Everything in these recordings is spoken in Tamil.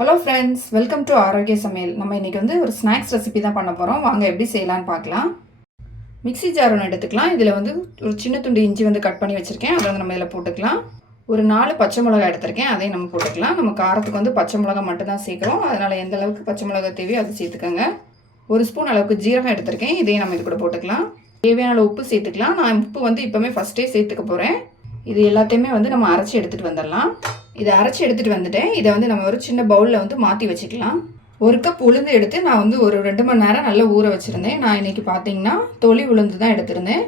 ஹலோ ஃப்ரெண்ட்ஸ், வெல்கம் டு ஆரோக்கிய சமையல். நம்ம இன்றைக்கி வந்து ஒரு ஸ்நாக்ஸ் ரெசிபி தான் பண்ண போகிறோம். வாங்க எப்படி செய்யலான்னு பார்க்கலாம். மிக்ஸி ஜார் ஒன்று எடுத்துக்கலாம். இதில் வந்து ஒரு சின்ன துண்டு இஞ்சி வந்து கட் பண்ணி வச்சுருக்கேன். அதை வந்து நம்ம இதில் போட்டுக்கலாம். ஒரு 4 பச்சை மிளகாய் எடுத்திருக்கேன், அதையும் நம்ம போட்டுக்கலாம். நம்ம காரத்துக்கு வந்து பச்சை மிளகாய் மட்டும்தான் சேர்க்குறோம். அதனால் எந்த அளவுக்கு பச்சை மிளகாய் தேவையோ அது சேர்த்துக்கோங்க. ஒரு ஸ்பூன் அளவுக்கு ஜீரகம் எடுத்திருக்கேன், இதையும் நம்ம இது கூட போட்டுக்கலாம். தேவையான அளவு உப்பு சேர்த்துக்கலாம். நான் உப்பு வந்து இப்போவுமே ஃபஸ்ட்டே சேர்த்துக்க போகிறேன். இது எல்லாத்தையுமே வந்து நம்ம அரைச்சி எடுத்துகிட்டு வந்துடலாம். இதை அரைச்சி எடுத்துகிட்டு வந்துட்டேன். இதை வந்து நம்ம ஒரு சின்ன பவுலில் வந்து மாற்றி வச்சுக்கலாம். ஒரு கப் உளுந்து எடுத்து நான் வந்து ஒரு 2 மணி நேரம் நல்லா ஊற வச்சுருந்தேன். நான் இன்றைக்கி பார்த்தீங்கன்னா தொளி உளுந்து தான் எடுத்திருந்தேன்.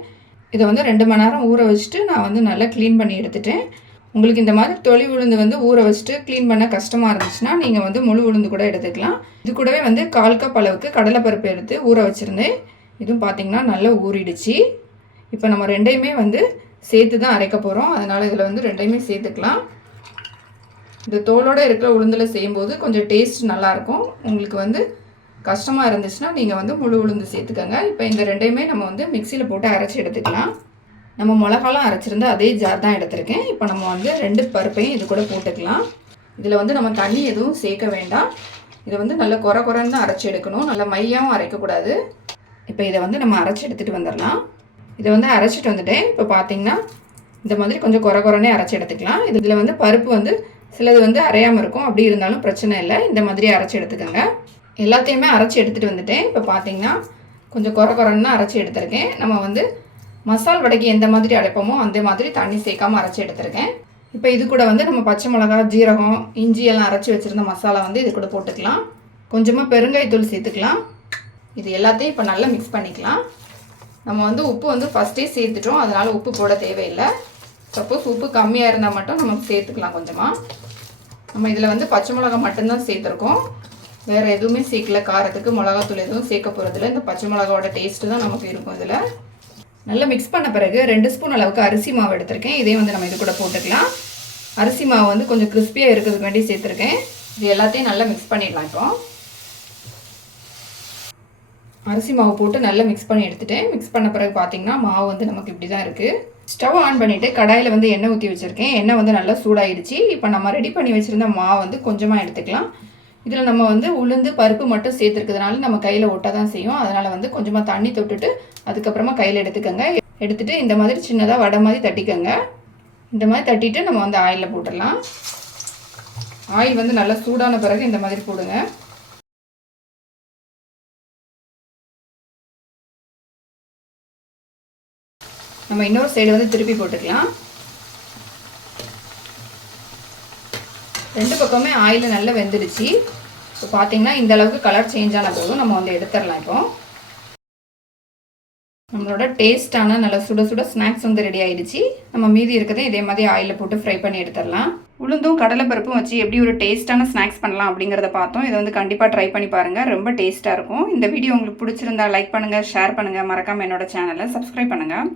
இதை வந்து 2 மணி நேரம் ஊற வச்சுட்டு நான் வந்து நல்லா க்ளீன் பண்ணி எடுத்துட்டேன். உங்களுக்கு இந்த மாதிரி தொளி உளுந்து வந்து ஊற வச்சுட்டு க்ளீன் பண்ண கஷ்டமாக இருந்துச்சுன்னா நீங்கள் வந்து முழு உளுந்து கூட எடுத்துக்கலாம். இது கூடவே வந்து 1/4 கப் அளவுக்கு கடலைப்பருப்பு எடுத்து ஊற வச்சுருந்தேன். இதுவும் பார்த்திங்கன்னா நல்லா ஊறிடுச்சு. இப்போ நம்ம ரெண்டையுமே வந்து சேர்த்து தான் அரைக்க போகிறோம். அதனால் இதில் வந்து ரெண்டையுமே சேர்த்துக்கலாம். இந்த தோலோடு இருக்கிற உளுந்தில் செய்யும்போது கொஞ்சம் டேஸ்ட் நல்லாயிருக்கும். உங்களுக்கு வந்து கஷ்டமாக இருந்துச்சுன்னா நீங்கள் வந்து முழு உளுந்து சேர்த்துக்கோங்க. இப்போ இந்த ரெண்டையுமே நம்ம வந்து மிக்சியில் போட்டு அரைச்சி எடுத்துக்கலாம். நம்ம மிளகாலாம் அரைச்சிருந்த அதே ஜார் தான் எடுத்திருக்கேன். இப்போ நம்ம வந்து 2 பருப்பையும் இது கூட போட்டுக்கலாம். இதில் வந்து நம்ம தண்ணி எதுவும் சேர்க்க வேண்டாம். இதை வந்து நல்லா குறைன்னு தான் அரைச்சி எடுக்கணும். நல்லா மையாகவும் அரைக்கக்கூடாது. இப்போ இதை வந்து நம்ம அரைச்சி எடுத்துகிட்டு வந்துடலாம். இதை வந்து அரைச்சிட்டு வந்துட்டேன். இப்போ பார்த்தீங்கன்னா இந்த மாதிரி கொஞ்சம் குறைன்னே அரைச்சி எடுத்துக்கலாம். இதில் வந்து பருப்பு வந்து சிலது வந்து அரையாமல் இருக்கும். அப்படி இருந்தாலும் பிரச்சனை இல்லை. இந்த மாதிரி அரைச்சி எடுத்துக்கோங்க. எல்லாத்தையுமே அரைச்சி எடுத்துகிட்டு வந்துட்டேன். இப்போ பார்த்தீங்கன்னா கொஞ்சம் குறைன்னு அரைச்சி எடுத்திருக்கேன். நம்ம வந்து மசால் வடைக்கு எந்த மாதிரி அரைப்போமோ அந்த மாதிரி தண்ணி சேர்க்காமல் அரைச்சி எடுத்திருக்கேன். இப்போ இது கூட வந்து நம்ம பச்சை மிளகா, ஜீரகம், இஞ்சி எல்லாம் அரைச்சி வச்சுருந்த மசாலா வந்து இது கூட போட்டுக்கலாம். கொஞ்சமாக பெருங்காயத்தூள் சேர்த்துக்கலாம். இது எல்லாத்தையும் இப்போ நல்லா மிக்ஸ் பண்ணிக்கலாம். நம்ம வந்து உப்பு வந்து ஃபஸ்ட்டே சேர்த்துட்டோம், அதனால் உப்பு போட தேவையில்லை. சப்போஸ் உப்பு கம்மியாக இருந்தால் மட்டும் நம்ம சேர்த்துக்கலாம் கொஞ்சமாக. நம்ம இதில் வந்து பச்சை மிளகா மட்டும்தான் சேர்த்துருக்கோம், வேறு எதுவுமே சேர்க்கல. காரத்துக்கு மிளகாத்தூள் எதுவும் சேர்க்க போகிறதில்ல. இந்த பச்சை மிளகாவோட டேஸ்ட்டு தான் நமக்கு இருக்கும். இதில் நல்லா மிக்ஸ் பண்ண பிறகு 2 ஸ்பூன் அளவுக்கு அரிசி மாவு எடுத்திருக்கேன். இதே வந்து நம்ம இது கூட போட்டுக்கலாம். அரிசி மாவு வந்து கொஞ்சம் கிறிஸ்பியாக இருக்கிறதுக்கு வேண்டி சேர்த்துருக்கேன். இது எல்லாத்தையும் நல்லா மிக்ஸ் பண்ணிடலாம். இப்போ அரிசி மாவு போட்டு நல்லா மிக்ஸ் பண்ணி எடுத்துட்டேன். மிக்ஸ் பண்ண பிறகு பார்த்தீங்கன்னா மாவு வந்து நமக்கு இப்படி தான் இருக்குது. ஸ்டவ் ஆன் பண்ணிவிட்டு கடாயில் வந்து எண்ணெய் ஊற்றி வச்சுருக்கேன். எண்ணெய் வந்து நல்லா சூடாகிடுச்சு. இப்போ நம்ம ரெடி பண்ணி வச்சுருந்த மாவு வந்து கொஞ்சமாக எடுத்துக்கலாம். இதில் நம்ம வந்து உளுந்து பருப்பு மட்டும் சேர்த்துருக்கிறதுனால நம்ம கையில் ஒட்ட தான் செய்யும். அதனால் வந்து கொஞ்சமாக தண்ணி தொட்டுட்டு அதுக்கப்புறமா கையில் எடுத்துக்கோங்க. எடுத்துகிட்டு இந்த மாதிரி சின்னதாக வடை மாதிரி தட்டிக்கோங்க. இந்த மாதிரி தட்டிட்டு நம்ம வந்து ஆயிலில் போட்டுடலாம். ஆயில் வந்து நல்லா சூடான பிறகு இந்த மாதிரி போடுங்க. நம்ம இன்னொரு சைடு வந்து திருப்பி போட்டுக்கலாம். 2 பக்கமே ஆயில் நல்லா வெந்துடுச்சு. இப்போ பார்த்தீங்கன்னா இந்த அளவுக்கு கலர் சேஞ்ச் ஆன போதும் நம்ம வந்து எடுத்துடலாம். இப்போ நம்மளோட டேஸ்டான நல்லா சுட சுட ஸ்நாக்ஸ் வந்து ரெடி ஆகிடுச்சு. நம்ம மீதி இருக்கிறதே இதே மாதிரி ஆயிலில் போட்டு ஃப்ரை பண்ணி எடுத்துடலாம். உளுந்தும் கடலைப்பருப்பும் வச்சு எப்படி ஒரு டேஸ்ட்டான ஸ்நாக்ஸ் பண்ணலாம் அப்படிங்கிறத பார்த்தோம். இதை வந்து கண்டிப்பாக ட்ரை பண்ணி பாருங்கள். ரொம்ப டேஸ்ட்டாக இருக்கும். இந்த வீடியோ உங்களுக்கு பிடிச்சிருந்தா லைக் பண்ணுங்கள், ஷேர் பண்ணுங்கள். மறக்காமல் என்னோட சேனலை சப்ஸ்கிரைப் பண்ணுங்கள்.